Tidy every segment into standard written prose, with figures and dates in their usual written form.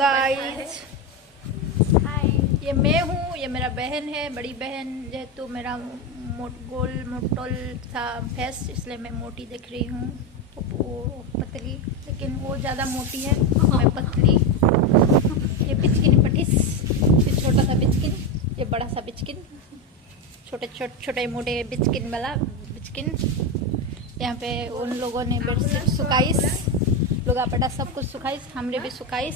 Guys, ये मैं हूँ, ये मेरा बहन है, बड़ी बहन। जेहेतु मेरा मोटोल सा फेस, इसलिए मैं मोटी दिख रही हूँ। वो पतली, लेकिन वो ज़्यादा मोटी है, मैं पतली। ये बिचकिन पटिस, ये छोटा सा बिचकिन, ये बड़ा सा बिचकिन, छोटे मोटे बिचकिन वाला बिचकिन। यहाँ पे उन लोगों ने बेडशीट सुखाइस, लुगापटा सब कुछ सुखाइस, हमरे भी सुखाइस।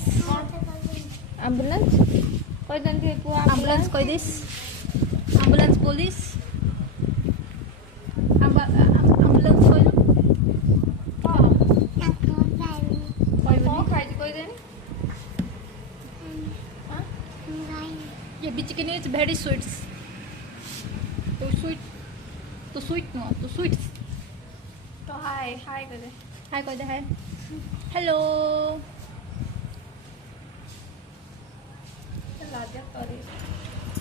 एम्बुलेंस कोई दिस, एम्बुलेंस पुलिस, एम्बुलेंस कोई ये बिचकिन इज वेरी स्वीट, तो स्वीट। तो हाय कर दे, हाय कोई दे, हाय, हेलो।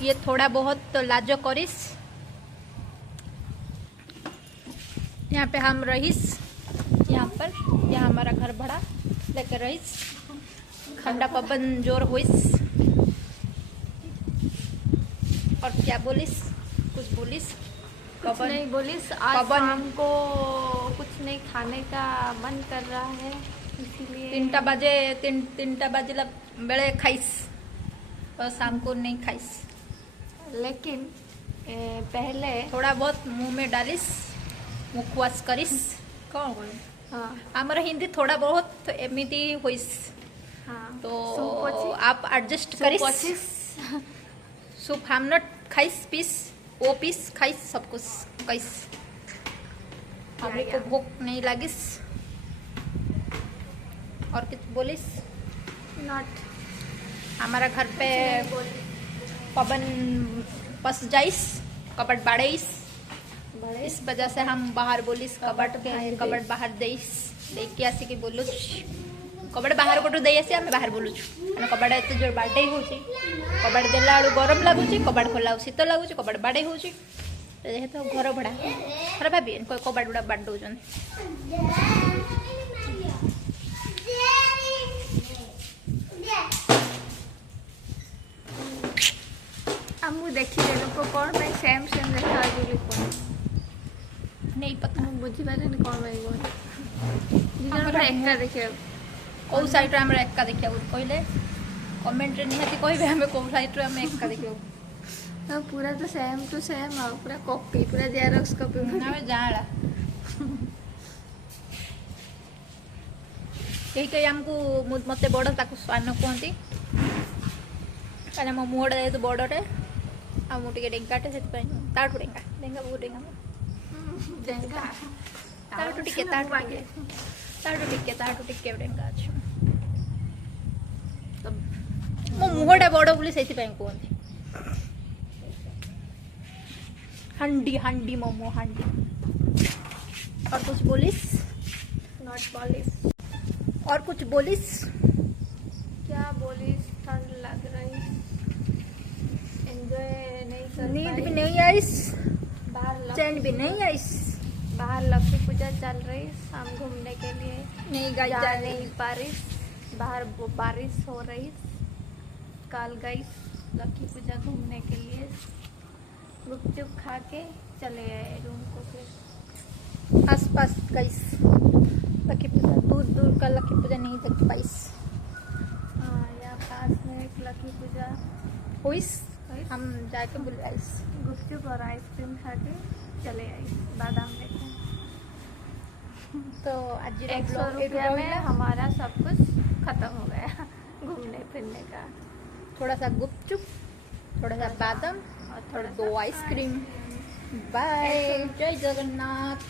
ये थोड़ा बहुत तो लाजो करिस। यहाँ पे हम रहीस, यहाँ हमारा घर भाड़ा लेकर रहीस। ठंडा पवन जोर होइस। और क्या बोलिस, कुछ बोलिस? कुछ नहीं बोलिस। आज शाम को कुछ नहीं खाने का मन कर रहा है, इसीलिए 3टा बजे बेले खाइस और शाम को नहीं खाइस। लेकिन पहले थोड़ा बहुत मुंह में डालिस, मुखवास करिस। कौन बोले? हाँ, हमारा हिंदी थोड़ा बहुत एमिति होइस। हाँ, तो आप एडजस्ट करिस। सूप हम नॉट खाइस, पीस वो पीस खाइस, सब कुछ खाइस। हमें को भूख नहीं लागिस। और कुछ बोलिस? नॉट। हमारा घर पे पवन पस जाइस, कबट बाड़ेइस, इस वजह से हम बाहर बोलिस, कबट बाहर देइस। देख के आसी कि बोलु कबट बाहर कोटू देई आसी, आमे बाहर बोलुछु। माने कबट एते जोर बाडे होची, कबट देला आलू गरम लागुची, कबट खोला शीत लागुची, कबट बाडे होची। जेहेतु घर भड़ा खरा भाबी कोई कबट गुडा बाड दउछन। हमू देखी ले लोग कौन भाई सेम देखा बोली कौन नहीं पता, बुझी पारे कौन भाई बोल जीवन एकटा देखिए कौ साइड रे हमरा एक्का देखिया कहले कमेंट रे निहाती कहबे हमें कौ साइड रे हमें एक्का देखियो। तो पूरा तो सेम टू सेम आ, पूरा कॉपी, पूरा जेरॉक्स कॉपी हमें जाड़ा कहीं हमको मत बड़ ताकू स्वान कहती, कहीं मो मुहटा जेहतु बड़टे आ मुझे डेंगाटे से ताठू डेंगा बहुत डेंगा ताठू टिके डेंगा अच्छे। मो मुहटा बड़ बोली से कहती हांडी मोमो हांडी। और कुछ बोलिस? नॉट बोलिस। और कुछ बोलिस? क्या बोलिस? ठंड लग रही, एंजॉय नहीं कर, नींद भी नहीं आईस, बाहर चैन भी नहीं आईस। बाहर लक्ष्मी पूजा चल रही, शाम घूमने के लिए नहीं जा नहीं पा रही, बाहर बारिश हो रही। कल गई लक्ष्मी पूजा घूमने के लिए, गुपचुप खा के चले आए रूम को। फिर आसपास गईस लक्ष्मी पूजा, दूर का लक्ष्मी पूजा नहीं देख पाईस। हाँ, यहाँ पास में एक लक्ष्मी पूजा हुईस, हम जाके बुल आईस। गुपचुप और आइसक्रीम खा के चले आई, बादाम लेके। तो आज 100 रुपया में हमारा सब कुछ खत्म हो गया घूमने फिरने का। थोड़ा सा गुपचुप, थोड़ा सा बादाम और 2 आइसक्रीम। बाय, जय जगन्नाथ।